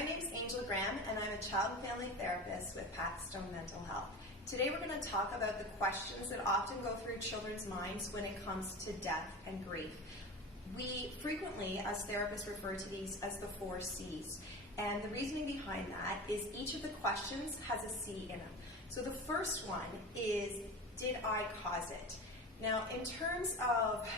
My name is Angel Graham, and I'm a child and family therapist with Pathstone Mental Health. Today we're going to talk about the questions that often go through children's minds when it comes to death and grief. We frequently, as therapists, refer to these as the 4 C's. And the reasoning behind that is each of the questions has a C in them. So the first one is, did I cause it? Now, in terms of,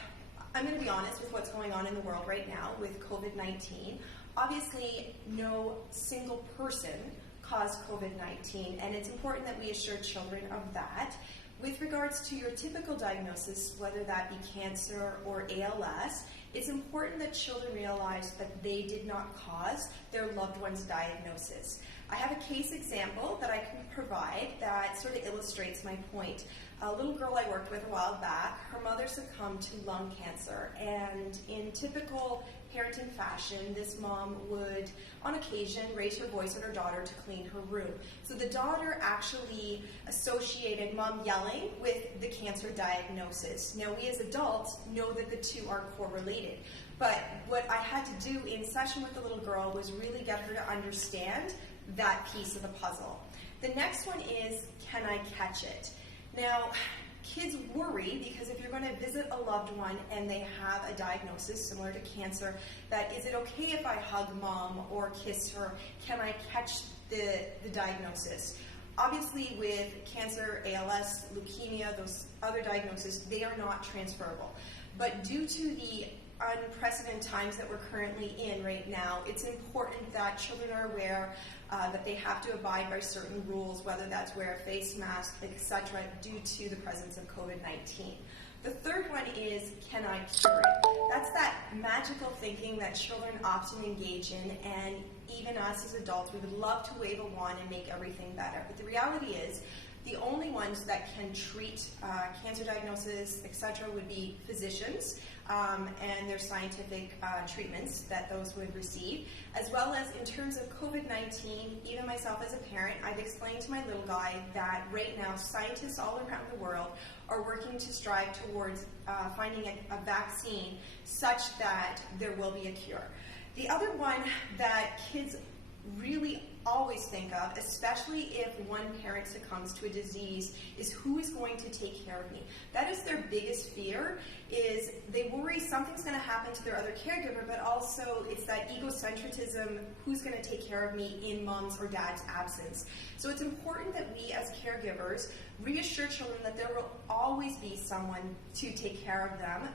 I'm going to be honest with what's going on in the world right now with COVID-19. Obviously, no single person caused COVID-19, and it's important that we assure children of that. With regards to your typical diagnosis, whether that be cancer or ALS, it's important that children realize that they did not cause their loved one's diagnosis. I have a case example that I can provide that sort of illustrates my point. A little girl I worked with a while back, her mother succumbed to lung cancer, and in typical parenting fashion, this mom would, on occasion, raise her voice at her daughter to clean her room. So the daughter actually associated mom yelling with the cancer diagnosis. Now, we as adults know that the two are correlated, but what I had to do in session with the little girl was really get her to understand that piece of the puzzle. The next one is, can I catch it? Now, kids worry because if you're going to visit a loved one and they have a diagnosis similar to cancer, that is it okay if I hug mom or kiss her? Can I catch the diagnosis? Obviously, with cancer, ALS, leukemia, those other diagnoses, they are not transferable. But due to the unprecedented times that we're currently in right now, it's important that children are aware that they have to abide by certain rules, whether that's wear a face mask, etc., due to the presence of COVID-19. The third one is, can I cure it? That's that magical thinking that children often engage in, and even us as adults, we would love to wave a wand and make everything better. But the reality is, the only ones that can treat cancer diagnosis, etc., would be physicians and their scientific treatments that those would receive, as well as in terms of COVID-19, even myself as a parent, I've explained to my little guy that right now scientists all around the world are working to strive towards finding a vaccine such that there will be a cure. The other one that kids really always think of, especially if one parent succumbs to a disease, is who is going to take care of me. That is their biggest fear, is they worry something's going to happen to their other caregiver, but also it's that egocentrism, who's going to take care of me in mom's or dad's absence. So it's important that we as caregivers reassure children that there will always be someone to take care of them.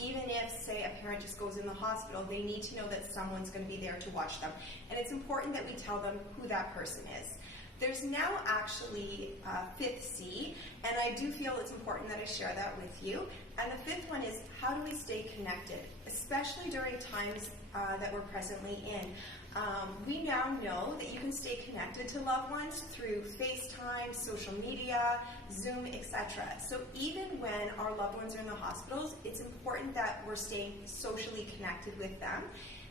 Even if, say, a parent just goes in the hospital, they need to know that someone's going to be there to watch them. And it's important that we tell them who that person is. There's now actually a 5th C, and I do feel it's important that I share that with you. And the 5th one is, how do we stay connected, especially during times that we're presently in. We now know that you can stay connected to loved ones through FaceTime, social media, Zoom, etc. So even when our loved ones are in the hospitals, it's important that we're staying socially connected with them.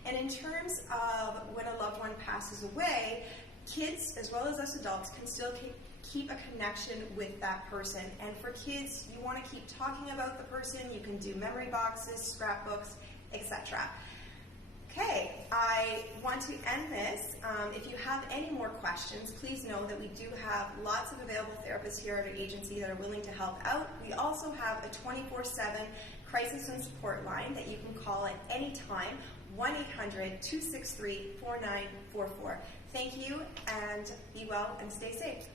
And in terms of when a loved one passes away, kids, as well as us adults, can still keep a connection with that person. And for kids, you want to keep talking about the person. You can do memory boxes, scrapbooks, etc. Okay, I want to end this. If you have any more questions, please know that we do have lots of available therapists here at our agency that are willing to help out. We also have a 24/7 crisis and support line that you can call at any time, 1-800-263-4944. Thank you, and be well and stay safe.